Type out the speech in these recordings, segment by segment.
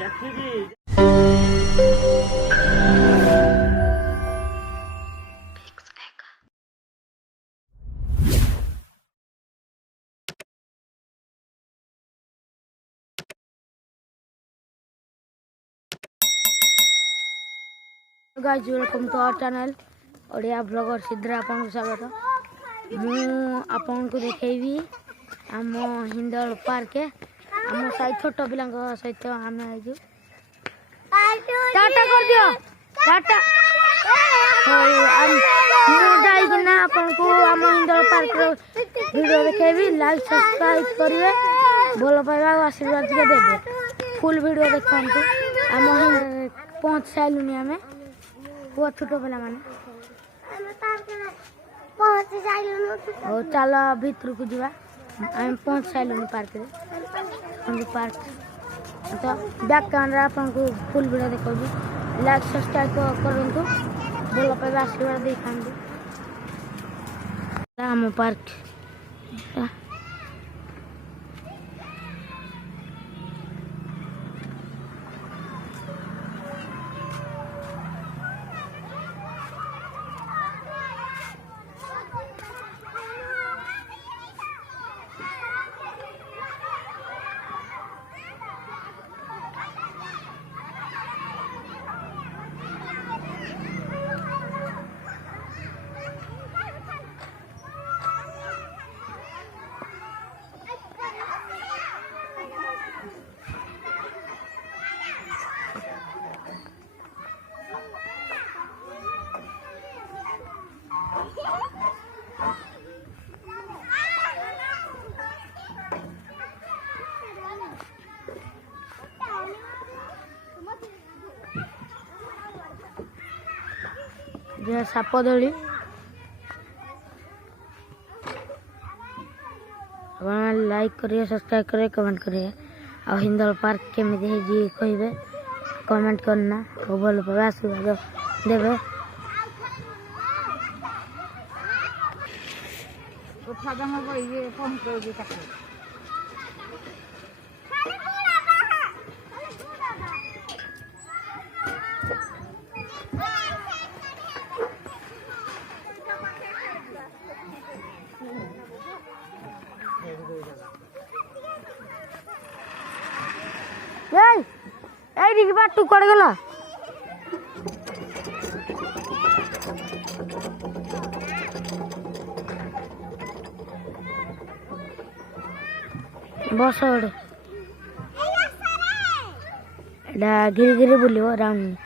Guys welcome to our channel Odia blogger Siddhara आपन को स्वागत। मु आपन को देखेबी आम हिंदल पार्क आम साई छोट पिला सहित आम आइजु। टाटा कर दियो टाटा जाइना आपन को आम हिंदल पार्क वीडियो देखेबी। लाइक सब्सक्राइब करिवे भल पाइबा आशीर्वाद के देबे। फुल वीडियो देखंतु आम पहुंच साइलुनी आमे बहुत छोट पिला माने चल भीतर को जीवा आम पहुंच साइलुनी पार्क पार्क तो बैक कैमरा आपको फुल वीडियो देखो। लाइक सब्सक्राइब करूँ भल पाइबा आशीर्वाद दे आम पार्क साप दोली लाइक करिए सब्सक्राइब करिए कमेंट करिए और हिंदल पार्क केमिति है कहे कमेंट करना और भल पाइबा आशीर्वाद देवे। बाटू कड़ गला बस गिरी गिरी बुलियो राउंड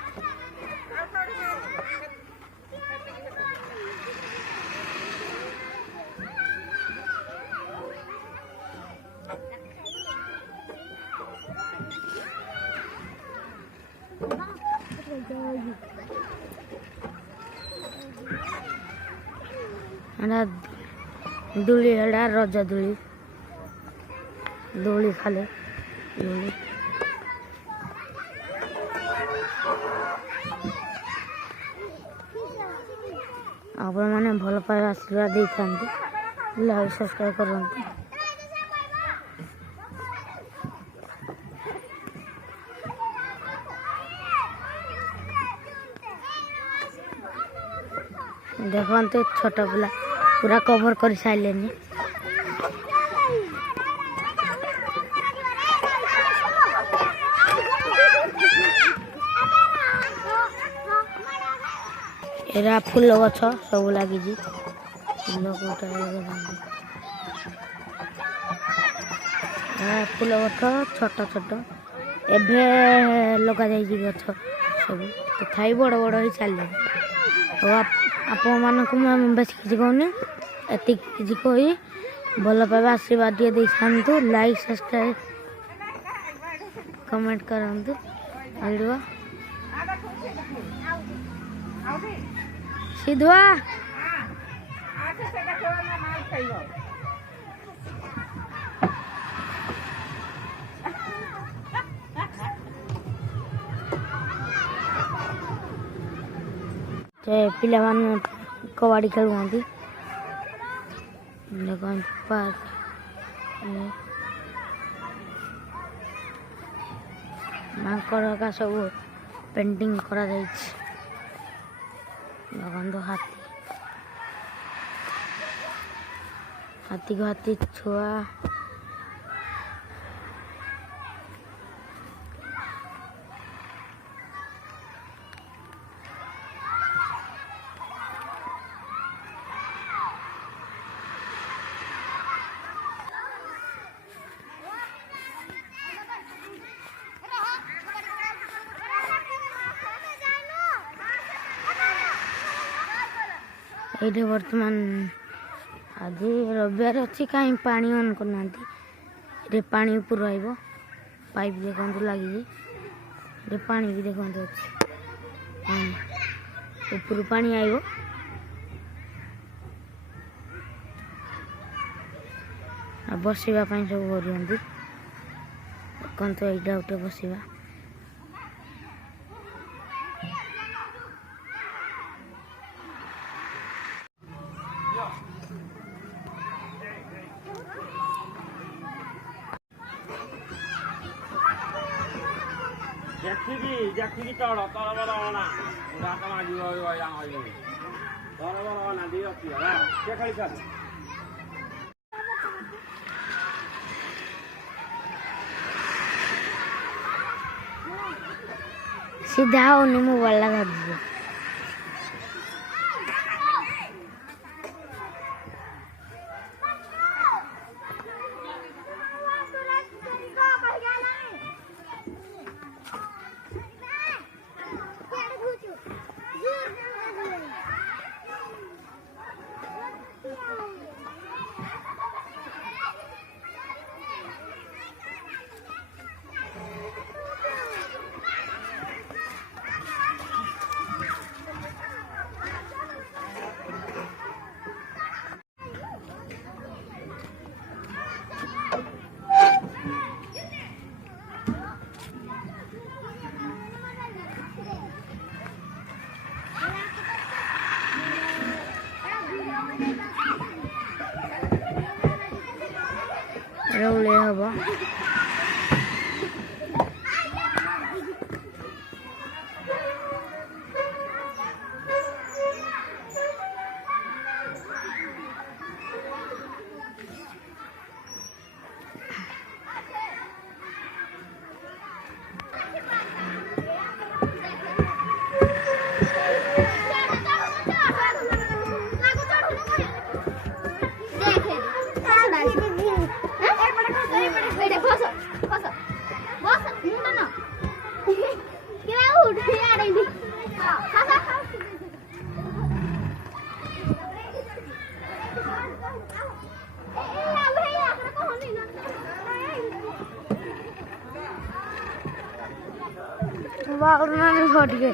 दुली रज दुली दोली खाले दोली आपण मैंने भल पाइबा आशीर्वाद दे था लाइक सब्सक्राइब करते देखते छोट पिला पूरा कवर कर सारे एरा फूल गछ सब लगी फूल गछ छोट छोट एभे लगा जाइए गछ सब तथापि बड़ बड़ ही चल आपण मानक बेस किसी कहूनी एति किसी कही भल पाइबा आशीर्वाद दे था। लाइक सब्सक्राइब कमेंट करंतु वीडियो सिद्धुआ पिला मान कबाड़ी खेलुंती पार्क ମାଙ୍କଡ଼ ହେକା ସବୁ ପେଣ୍ଟିଂ କରାଯାଇଛି। ଦେଖନ୍ତୁ ହାତୀକୁ ହାତୀ ଛୁଆ ये बर्तमान आज रविवार अच्छी कहीं पानी ऑन करना ये पानी ऊपर रहा पाइप देखो लगी ये पानी भी देखो अच्छी ऊपर पानी आइब बसवा सब कर तो यहाँ गोटे बसवा देखी तल तर बना गात मागिब तर बना दिए के खाली सर सीधा होने मोबाइल लगा दीजिए। रोले हवा वाह उन्होंने छोड़ गए।